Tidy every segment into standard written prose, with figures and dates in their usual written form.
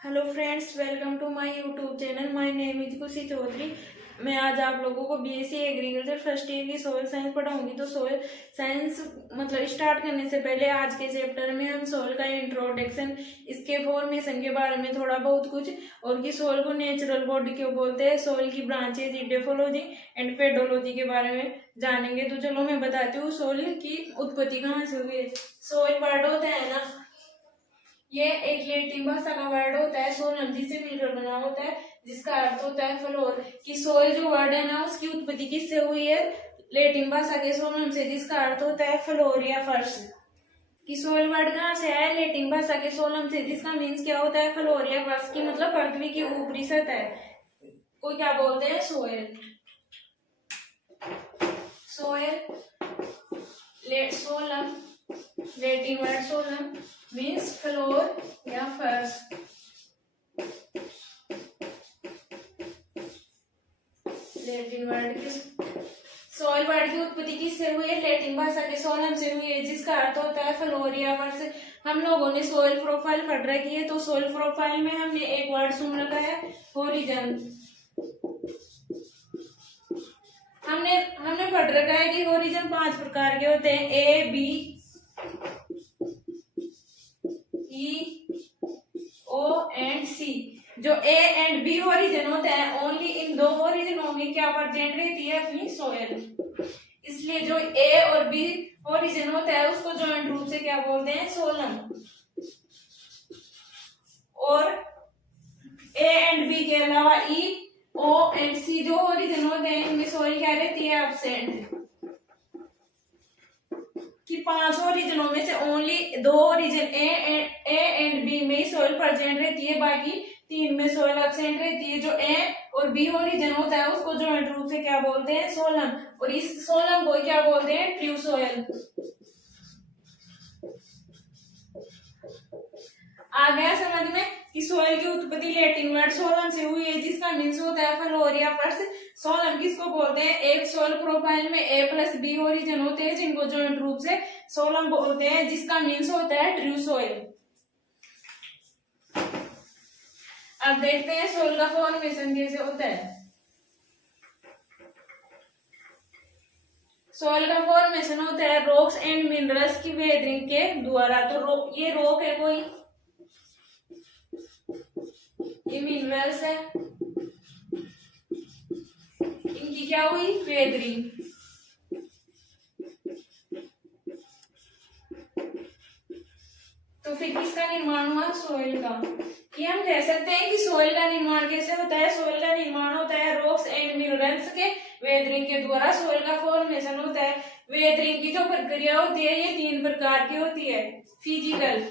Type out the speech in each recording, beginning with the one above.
Hello friends, welcome to my YouTube channel. My name is Khushi Chaudhary. मैं आज आप लोगों को बीएससी एग्रीकल्चर फर्स्ट ईयर की सोयल साइंस पढ़ाऊंगी। तो सोयल साइंस मतलब स्टार्ट करने से पहले आज के चैप्टर में हम सोयल का इंट्रोडक्शन, इसके फॉर्मेशन के बारे में थोड़ा बहुत कुछ, और कि सोयल को नेचुरल बॉडी क्यों बोलते हैं, सोयल की ब्रांचेज, इडेफोलॉजी एंड पेडोलॉजी के बारे में जानेंगे। तो चलो मैं बताती हूँ सोयल की उत्पत्ति कहाँ से हुई है। सोयल वर्ड होता है ना, ये एक लैटिन भाषा का वर्ड होता है, सोलम जिससे मिलकर बना होता है, जिसका अर्थ होता है फ्लोर। कि सोयल जो वर्ड है ना, उसकी उत्पत्ति किससे हुई है? लैटिन भाषा के सोलम से, जिसका अर्थ होता है फ्लोर या फर्श। कि सोयल वर्ड कहाँ से आया? लैटिन भाषा के सोलम से, जिसका मीन्स क्या होता है? फ्लोर या फर्श। की मतलब पृथ्वी की ऊपरी सतह को क्या बोलते हैं? Soil. Soil solum, Latin word solum means floor या फर्श। लैटिन वर्ड की सोयल वर्ड की उत्पत्ति किससे हुई है? लैटिन भाषा के सोलम से हुई है, जिसका अर्थ होता है फ्लोर या फर्श। हम लोगों ने सोयल प्रोफाइल पढ़ रखी है, तो सोयल प्रोफाइल में हमने एक वर्ड सुन रखा है, होरिजन। हमने पढ़ रखा है कि होरिजन 5 प्रकार के होते हैं, A B E O and सी। जो ए एंड बी होरिजन होता है, ओनली इन दो होरिजनों में क्या प्रेजेंट रहती है? अपनी सोयल। इसलिए जो ए और बी होरिजन होता है, उसको जॉइंट रूप से क्या बोलते हैं? सोलम। और ए एंड बी के अलावा ई ओ एंड सी जो होरिजन होते हैं, इनमें सोयल क्या रहती है? एब्सेंट। कि 5 ओरिजिनों में से only 2 origin A and B में सोयल प्रेजेंट रहती है, बाकी 3 में सोयल एब्सेंट रहती है। जो ए और बी ओरिजिन होता है, उसको जॉइंट रूप से क्या बोलते हैं? सोलम। और इस सोलम को क्या बोलते हैं? True soil. आ गया समझ में कि सोयल की उत्पत्ति लैटिन वर्ड सोलम से हुई है, जिसका मीन्स होता है फ्लोर या फर्श। सोलम किसको बोलते हैं? एक सोयल प्रोफाइल में ए प्लस बी ओरिजिन होते हैं, जिनको जॉइंट रूप से सोलम बोलते हैं, जिसका मीन्स होता है ट्रू सोयल। अब देखते हैं सोयल का फॉर्मेशन कैसे होता है। सोयल का फॉर्मेशन होता है रॉक्स एंड मिनरल्स की वेदरिंग के द्वारा। तो ये रॉक है कोई, ये मिनरल्स है, इनकी क्या हुई? वेदरिंग। तो फिर किसका निर्माण हुआ? सोयल का। ये हम कह सकते हैं कि सोयल का निर्माण कैसे होता है? सोयल का निर्माण होता है रॉक्स एंड मिनरल्स के वेदरिंग के द्वारा। सोयल का फॉर्मेशन होता है। वेदरिंग की जो प्रक्रिया होती है, ये 3 प्रकार की होती है। फिजिकल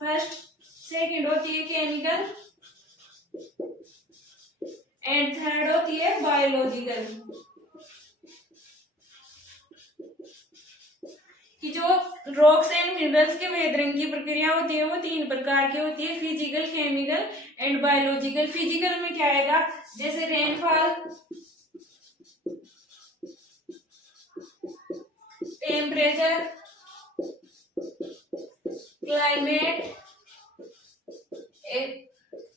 फर्स्ट, सेकंड होती है केमिकल, एंड थर्ड होती है बायोलॉजिकल। कि जो रॉक्स एंड मिनरल्स के वेदरिंग की प्रक्रिया होती है, वो 3 प्रकार की होती है, physical, chemical and biological. Physical में क्या आएगा? जैसे rainfall, temperature, climate,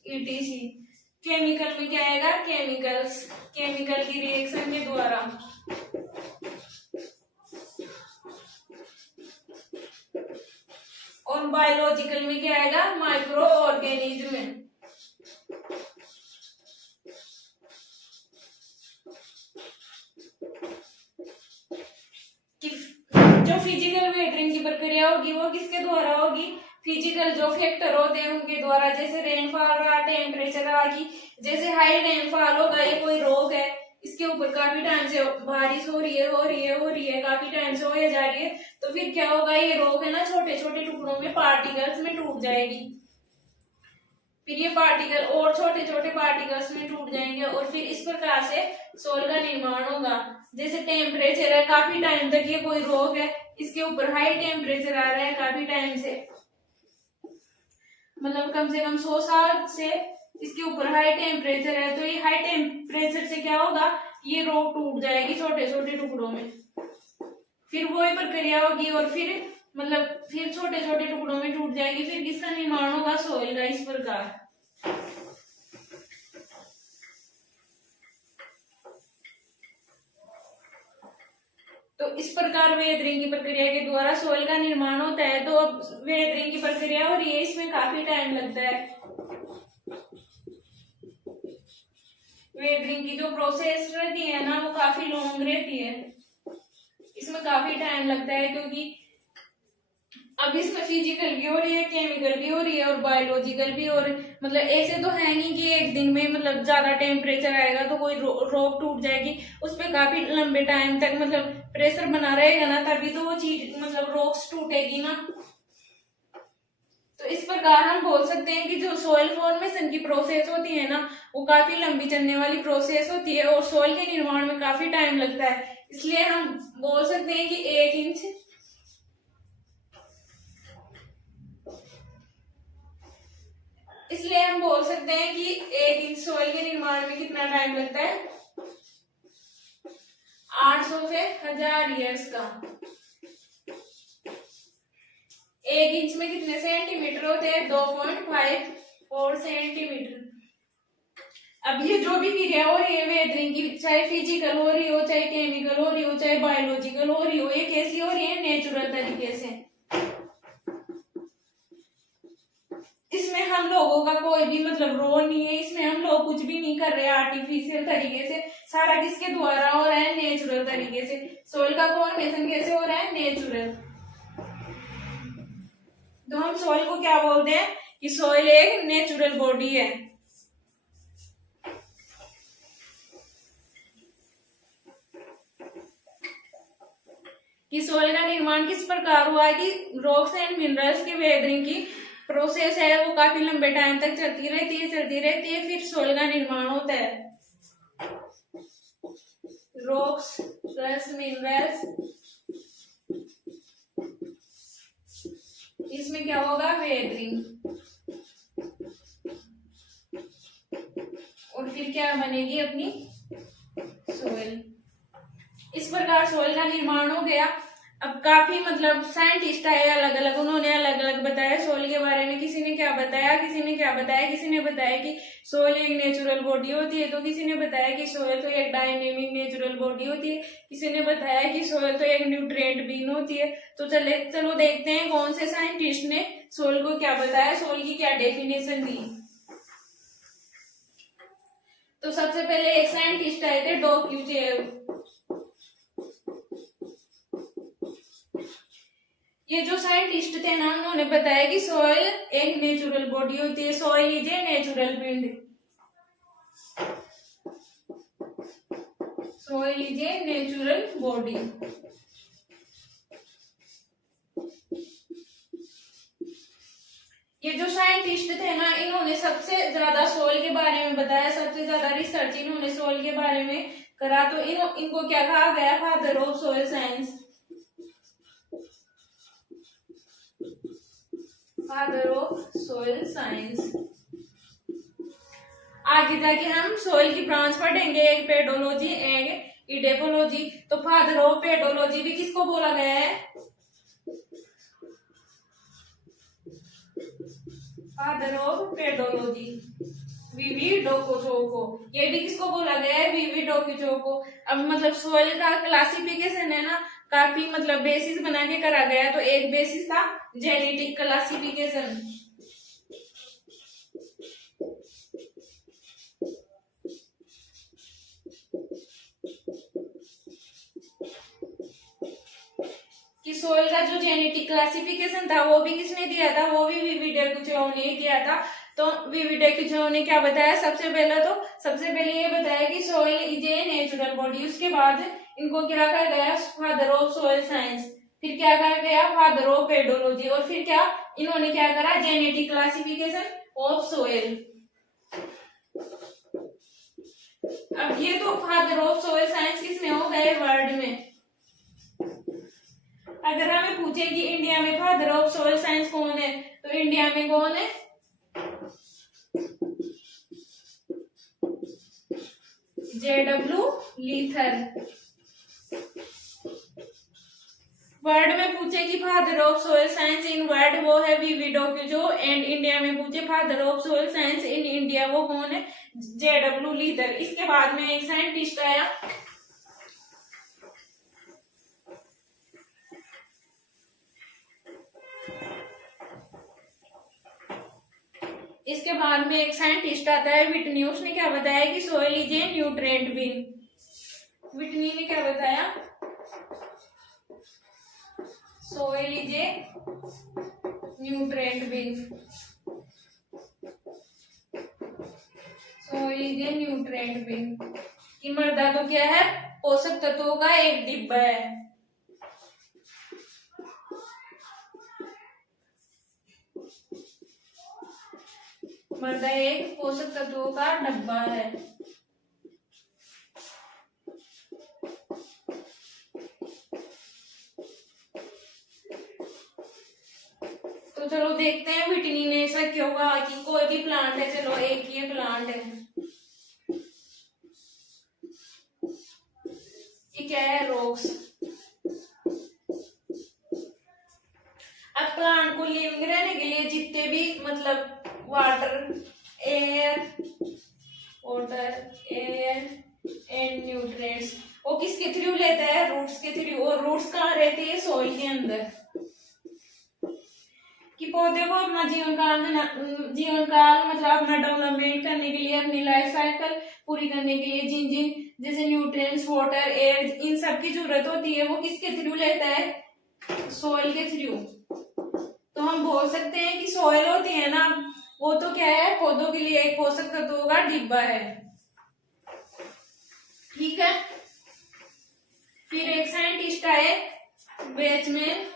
etc. Chemical में क्या आएगा? केमिकल्स, केमिकल की रिएक्शन के द्वारा। और बायोलॉजिकल में क्या आएगा? Micro organism. जो फिजिकल वेदरिंग की प्रक्रिया होगी, वो किसके द्वारा होगी? फिजिकल जो फैक्टर होते हैं उनके द्वारा। जैसे रेनफॉल रहा, टेम्परेचर रहा, कि जैसे हाई रेनफॉल होगा, ये कोई रोग है, इसके ऊपर काफी टाइम से बारिश हो रही है, काफी टाइम से होए जा रही है, तो फिर क्या होगा? ये रोग है ना, छोटे छोटे टुकड़ों में, पार्टिकल्स में टूट जाएगी। फिर ये पार्टिकल और छोटे छोटे पार्टिकल्स में टूट जाएंगे, और फिर इस प्रकार से सोल का निर्माण होगा। जैसे टेम्परेचर है, काफी टाइम तक ये कोई रोग है, इसके ऊपर हाई टेम्परेचर आ रहा है काफी टाइम से, मतलब कम से कम 100 साल से इसके ऊपर हाई टेम्परेचर है, तो ये हाई टेम्परेचर से क्या होगा? ये रोग टूट जाएगी छोटे छोटे टुकड़ों में। फिर वही प्रक्रिया होगी, और फिर मतलब फिर छोटे छोटे टुकड़ों में टूट जाएगी। फिर किसका निर्माण होगा? सोइल का। इस प्रकार तो इस प्रकार वेदरिंग की प्रक्रिया के द्वारा सोइल का निर्माण होता है। तो अब वेदरिंग की प्रक्रिया और ये इसमें काफी टाइम लगता है। वेदरिंग की जो प्रोसेस रहती है ना वो काफी लॉन्ग रहती है, इसमें काफी टाइम लगता है, क्योंकि अब इसमें फिजिकल भी हो रही है, केमिकल भी हो रही है और बायोलॉजिकल भी। और मतलब ऐसे तो है नहीं कि एक दिन में मतलब ज्यादा टेम्परेचर आएगा तो कोई रॉक टूट जाएगी, उस पर काफी लंबे टाइम तक मतलब प्रेशर बना रहेगा ना, तभी तो वो चीज मतलब रॉक्स टूटेगी ना। तो इस प्रकार हम बोल सकते हैं कि जो सोइल फॉर्मेशन की प्रोसेस होती है ना वो काफी लंबी चलने वाली प्रोसेस होती है और सोइल के निर्माण में काफी टाइम लगता है। इसलिए हम बोल सकते हैं कि 1 इंच इसलिए हम बोल सकते हैं कि 1 इंच सोइल के निर्माण में कितना टाइम लगता है? 800 से 1000 ईयर्स का। 1 इंच में कितने सेंटीमीटर होते हैं? 2.54 सेंटीमीटर। अब ये जो भी क्रिया हो रही है वेदरिंग की, चाहे फिजिकल हो रही हो, चाहे केमिकल हो रही हो, चाहे बायोलॉजिकल हो रही हो, ये कैसी हो रही है? नेचुरल तरीके से। इसमें हम लोगों का कोई भी मतलब रोल नहीं है, इसमें हम लोग कुछ भी नहीं कर रहे आर्टिफिशियल तरीके से। सारा किसके द्वारा हो रहा है? नेचुरल तरीके से। सोइल का फॉर्मेशन कैसे हो रहा है? नेचुरल। तो हम सोइल को क्या बोलते हैं कि सोइल एक नेचुरल बॉडी है। कि सोइल का निर्माण किस प्रकार हुआ है कि रॉक्स एंड मिनरल्स की वेदरिंग की प्रोसेस है वो काफी लंबे टाइम तक चलती रहती है, फिर सोइल का निर्माण होता है। रॉक्स प्लस मिनरल्स, इसमें क्या होगा? वेदरिंग। और फिर क्या बनेगी? अपनी सोइल। इस प्रकार सोइल का निर्माण हो गया। अब काफी मतलब साइंटिस्ट आए अलग अलग, उन्होंने अलग अलग बताया सोइल के बारे में। किसी ने क्या बताया किसी ने बताया कि सोइल एक नेचुरल बॉडी होती है, तो किसी ने बताया कि सोइल तो एक डायनेमिक नेचुरल बॉडी होती है, किसी ने बताया कि सोइल तो एक न्यूट्रिएंट बीन होती है। तो चलो देखते हैं कौन से साइंटिस्ट ने सोइल को क्या बताया, सोइल की क्या डेफिनेशन दी। तो सबसे पहले एक साइंटिस्ट आए थे डॉक्यूजेव। ये जो साइंटिस्ट थे ना उन्होंने बताया कि सॉइल एक नेचुरल बॉडी होती है। सॉइल इज ए नेचुरल पिंड। Soil is a natural body. ये जो साइंटिस्ट थे ना इन्होंने सबसे ज्यादा सॉइल के बारे में बताया, सबसे ज्यादा रिसर्च इन्होंने सॉइल के बारे में करा। तो इनको क्या कहा गया? Father of soil science. Father of soil science. आगे जाके हम सॉइल की ब्रांच पढ़ेंगे, एक पेडोलॉजी एक इडेपोलॉजी। तो फादर ऑफ पेडोलॉजी भी किसको बोला गया है? फादर ऑफ पेडोलॉजी वीवी डोकोचोको। ये भी किसको बोला गया है? वीवी डोकोचोको। अब मतलब सॉइल का क्लासिफिकेशन है ना काफी मतलब बेसिस बना के करा गया। तो एक बेसिस था जेनेटिक क्लासिफिकेशन। कि सोइल का जो जेनेटिक क्लासिफिकेशन था वो भी किसने दिया था? वो भी वीवी डोकोचोव ने दिया था। तो वीवी डोकोचोव ने क्या बताया? सबसे पहले ये बताया कि soil is a natural body. उसके बाद इनको क्या कहा गया? Father of soil science. फिर क्या कहा गया? Father of pedology. और फिर क्या इन्होंने क्या करा? Genetic classification of soil. अब ये तो फादर ऑफ सोइल साइंस किसमें हो गए? वर्ल्ड में। अगर हमें पूछे कि इंडिया में फादर ऑफ सोइल साइंस कौन है, तो इंडिया में कौन है? J.W. लीथर। वर्ल्ड में पूछे कि father of soil science in world वो है वीवी डॉक्यूजो, एंड इंडिया में पूछे father of soil science in India वो कौन है, जेडब्ल्यू लीदर। इसके बाद में एक साइंटिस्ट आया, इसके बाद में एक साइंटिस्ट आता है विटनी। उसने क्या बताया कि soil is a nutrient bin. Whitney ने क्या बताया, soil is a nutrient bin, soil is a nutrient bin कि मृदा तो क्या है, पोषक तत्वों का एक डिब्बा है। मृदा एक पोषक तत्वों का डब्बा है। तो चलो देखते हैं विटनी ने ऐसा क्यों कहा कि कोई भी प्लांट है, चलो एक ही प्लांट है, ये क्या है, रॉक्स। अब प्लांट को लिविंग रहने के लिए जितने भी मतलब वाटर एयर एंड न्यूट्रिएंट्स वो किसके थ्रू लेता है, रूट्स के थ्रू। और रूट्स कहाँ रहती है, सॉइल के अंदर। कि पौधे को अपना जीवन काल मतलब अपना डेवलपमेंट करने के लिए, अपनी लाइफ साइकिल पूरी करने के लिए जिन जैसे न्यूट्रिएंट्स, वाटर, एयर, इन सब की जरूरत होती है, वो किसके थ्रू लेता है, सॉइल के थ्रू। तो हम बोल सकते हैं कि सॉइल होती है ना, वो तो क्या है, पौधों के लिए एक पोषक तत्वों का डिब्बा है। ठीक है। फिर एक साइंटिस्ट आए बेचमैन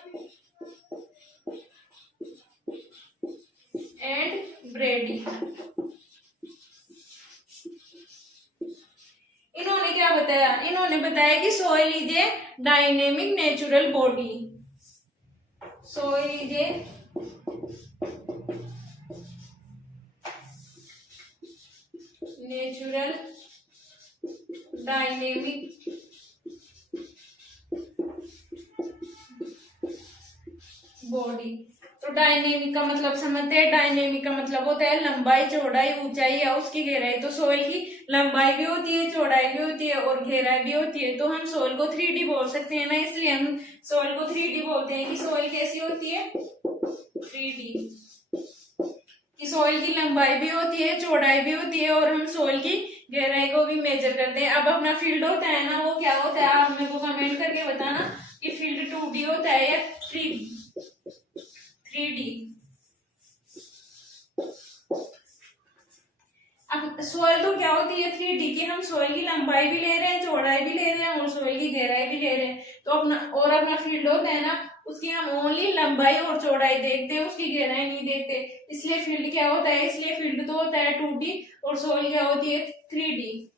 एंड ब्रेडी। इन्होंने क्या बताया, इन्होंने बताया कि soil is a dynamic natural body, soil is a natural dynamic body. तो डायनेमिक का मतलब समझते हैं, डायनेमिक का मतलब होता है लंबाई, चौड़ाई, ऊंचाई या उसकी गहराई। तो सोइल की लंबाई भी होती है, चौड़ाई भी होती है और गहराई भी होती है। तो हम सोइल को 3D बोल सकते हैं ना, इसलिए हम सोइल को 3D बोलते हैं कि सोइल कैसी होती है, 3D। कि सोइल की लंबाई भी होती है, चौड़ाई भी होती है और हम सोइल की गहराई को भी मेजर करते हैं। अब अपना फील्ड होता है ना, वो क्या होता है, आप मेरे को कमेंट करके बताना कि फील्ड 2D होता है या 3D। अब सोइल तो क्या होती है, 3D की। हम सोइल की लंबाई भी ले रहे हैं, चौड़ाई भी ले रहे हैं और सोइल की गहराई भी ले रहे हैं। तो अपना फील्ड होता है ना, उसकी हम ओनली लंबाई और चौड़ाई देखते हैं, उसकी गहराई नहीं देखते। इसलिए फील्ड क्या होता है, इसलिए फील्ड तो होता है 2D और सोइल क्या होती है 3D।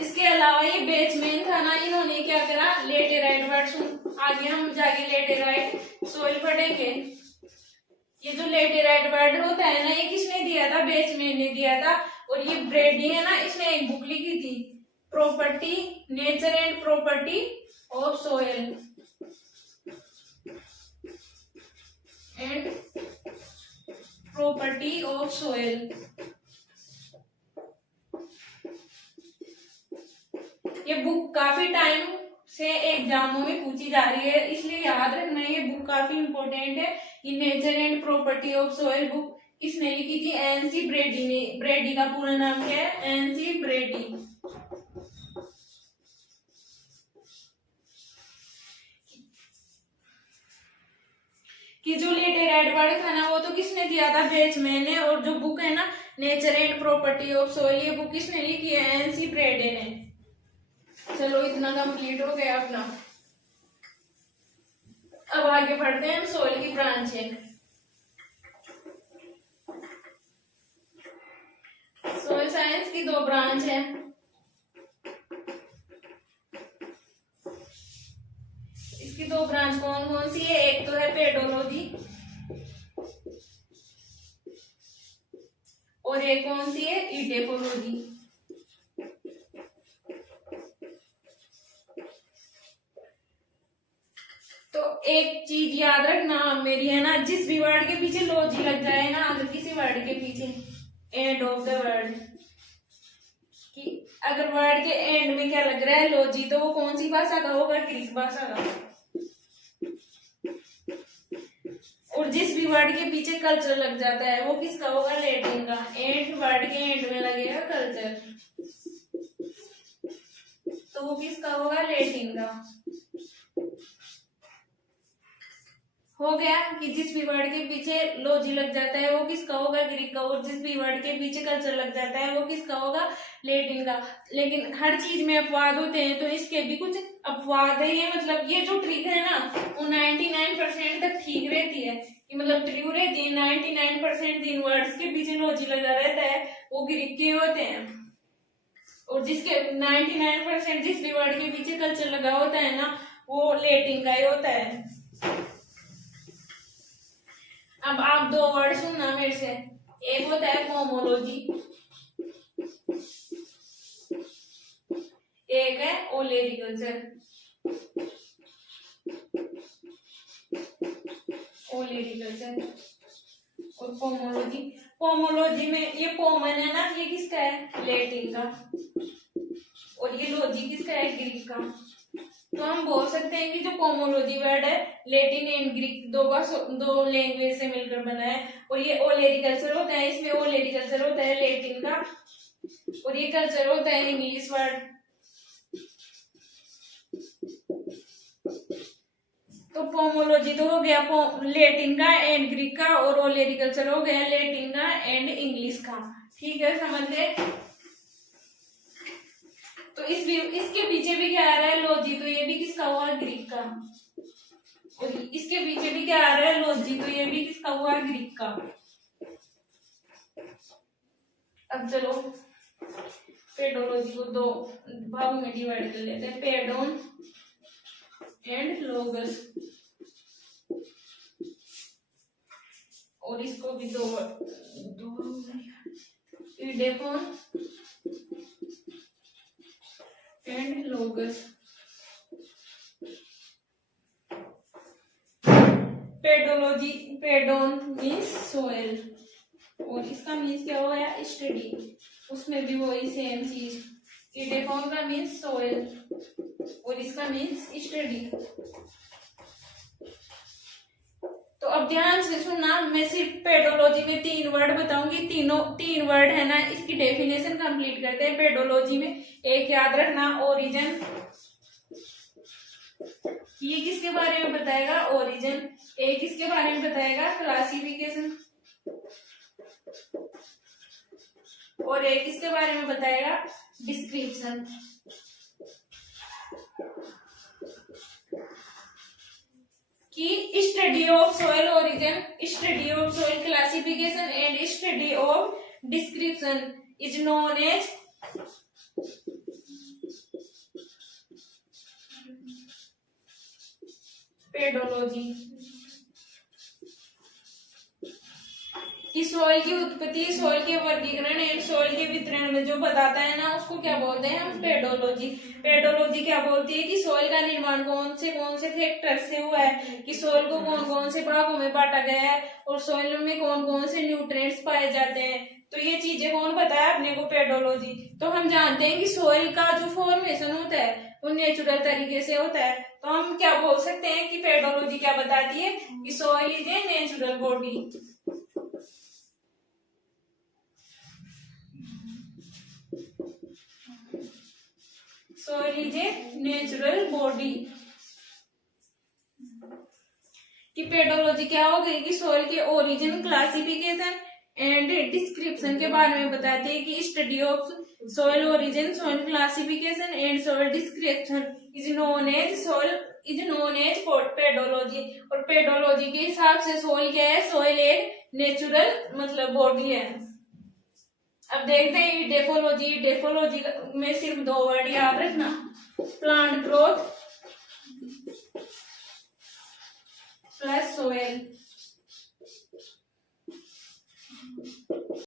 इसके अलावा ये बेचमैन था ना, इन्होंने क्या करा, लेटेराइट वर्ड, आगे हम जाके लेटेराइट सोइल पढ़ेंगे। ये जो लेटेराइट वर्ड होता है ना, ये किसने दिया था, बेचमैन ने दिया था। और ये ब्रेडी है ना, इसने एक बुक लिखी थी, property, nature and property of soil and property of soil. ये बुक काफी टाइम से एग्जामों में पूछी जा रही है, इसलिए याद रखना ये बुक काफी इंपॉर्टेंट है। ये nature and property of soil book किसने लिखी थी, एनसी ब्रेडी ने। ब्रेडी का पूरा नाम क्या है, एनसी ब्रेडी। कि जो लेटेराइट वर्ड था ना, वो तो किसने दिया था, बेचमैन ने। और जो बुक है ना, nature and property of soil, ये बुक किसने लिखी है, एनसी ब्रेडी ने। चलो इतना कंप्लीट हो गया अपना। अब आगे बढ़ते हैं हम सोइल की ब्रांचें। सोइल साइंस की 2 ब्रांच है। इसकी 2 ब्रांच कौन कौन सी है, एक तो है पेडोलॉजी और एक कौन सी है, इडेकोलॉजी। तो एक चीज याद रखना मेरी, है ना, जिस भी वर्ड के पीछे लॉजी लग जाए ना, अगर किसी वर्ड के पीछे एंड ऑफ द वर्ड, कि अगर वर्ड के एंड में क्या लग रहा है, लॉजी, तो वो कौन सी भाषा का होगा, ग्रीक भाषा का। और जिस भी वर्ड के पीछे कल्चर लग जाता है वो किसका होगा, लैटिन का। एंड वर्ड के एंड में लगेगा कल्चर, तो वो किसका होगा, लैटिन का। हो गया कि जिस भी वर्ड के पीछे लॉजी लग जाता है वो किसका होगा, ग्रीक का। और जिस भी वर्ड के पीछे कल्चर लग जाता है वो किसका होगा, लैटिन का। लेकिन हर चीज में अपवाद होते हैं, तो इसके भी कुछ अपवाद है। ये मतलब ये जो ट्रिक है ना, वो 99% तक ठीक रहती है, कि मतलब ट्रू रहती है। 99% जिन वर्ड्स के पीछे लॉजी लगा रहता है वो ग्रीक के होते हैं, और जिसके 99% जिस भी वर्ड के पीछे कल्चर लगा होता है ना, वो लैटिन का ही होता है। अब आप दो वर्ड सुनना मेरे से, एक होता है पोमोलॉजी, एक है ओलेरिकल्चर। ओलेरिकल्चर और पोमोलॉजी। पोमोलॉजी में ये पोमन है ना, ये किसका है, लैटिन का, और ये लॉजी किसका है, ग्रीक का। तो हम बोल सकते हैं कि जो पोमोलॉजी वर्ड है लैटिन एंड ग्रीक दो लैंग्वेज से मिलकर बना है। और ये ओलेरिकल्चर होता है, इसमें ओलेरिकल्चर होता है लैटिन का, और ये कल्चर होता है इंग्लिश वर्ड। तो पोमोलॉजी तो हो गया लैटिन का एंड ग्रीक का, और ओलेरिकल्चर हो गया लैटिन का एंड इंग्लिश का। ठीक है, समझ गए। तो इसके पीछे भी क्या आ रहा है, लॉजी, तो ये भी किसका हुआ, ग्रीक का। और इसके पीछे भी क्या आ रहा है, लॉजी, तो ये भी किसका हुआ, ग्रीक का। अब चलो पेडोलॉजी को दो भागों में डिवाइड कर लेते हैं, पेडोन एंड लोगस। और इसको भी दो edaphon and logos. Pedology, pedon means soil, और इसका मीन्स क्या हो गया, स्टडी। उसमें भी वही सेम चीज, इडेफोन का मीन्स सोयल और इसका मीन्स स्टडी। तो अब ध्यान से सुनना, मैं सिर्फ पेडोलॉजी में 3 वर्ड बताऊंगी, तीन वर्ड है ना, इसकी डेफिनेशन कंप्लीट करते हैं पेडोलॉजी में। एक याद रखना, ओरिजिन, ये किसके बारे में बताएगा, ओरिजिन। एक इसके बारे में बताएगा, क्लासिफिकेशन, और एक इसके बारे में बताएगा, डिस्क्रिप्शन। कि study of soil origin, study of soil classification and study of description is known as pedology. कि सॉइल की उत्पत्ति, सॉइल के वर्गीकरण एंड सॉइल के वितरण में जो बताता है ना, उसको क्या बोलते हैं हम, पेडोलॉजी। पेडोलॉजी क्या बोलती है कि सॉइल का निर्माण कौन से फैक्टर से हुआ है, कि सॉइल को कौन कौन से भागों में बांटा गया है, और सॉइल में कौन कौन से न्यूट्रिएंट्स पाए जाते हैं। तो ये चीजें कौन बताया अपने को, पेडोलॉजी। तो हम जानते हैं कि सॉइल का जो फॉर्मेशन होता है वो नेचुरल तरीके से होता है। तो हम क्या बोल सकते हैं कि पेडोलॉजी क्या बताती है, कि soil is a natural body. Soil is a natural body. कि पेडोलॉजी क्या हो गई, कि सॉइल के ओरिजिन, क्लासिफिकेशन एंड डिस्क्रिप्शन के बारे में बताती है, कि study of soil origin, soil classification and soil description is known as pedology. और पेडोलॉजी के हिसाब से सॉइल क्या है, सॉइल एक नेचुरल मतलब बॉडी है। अब देखते हैं डेफोलॉजी। डेफोलॉजी में सिर्फ 2 वर्ड याद रखना, प्लांट ग्रोथ प्लस सोयल।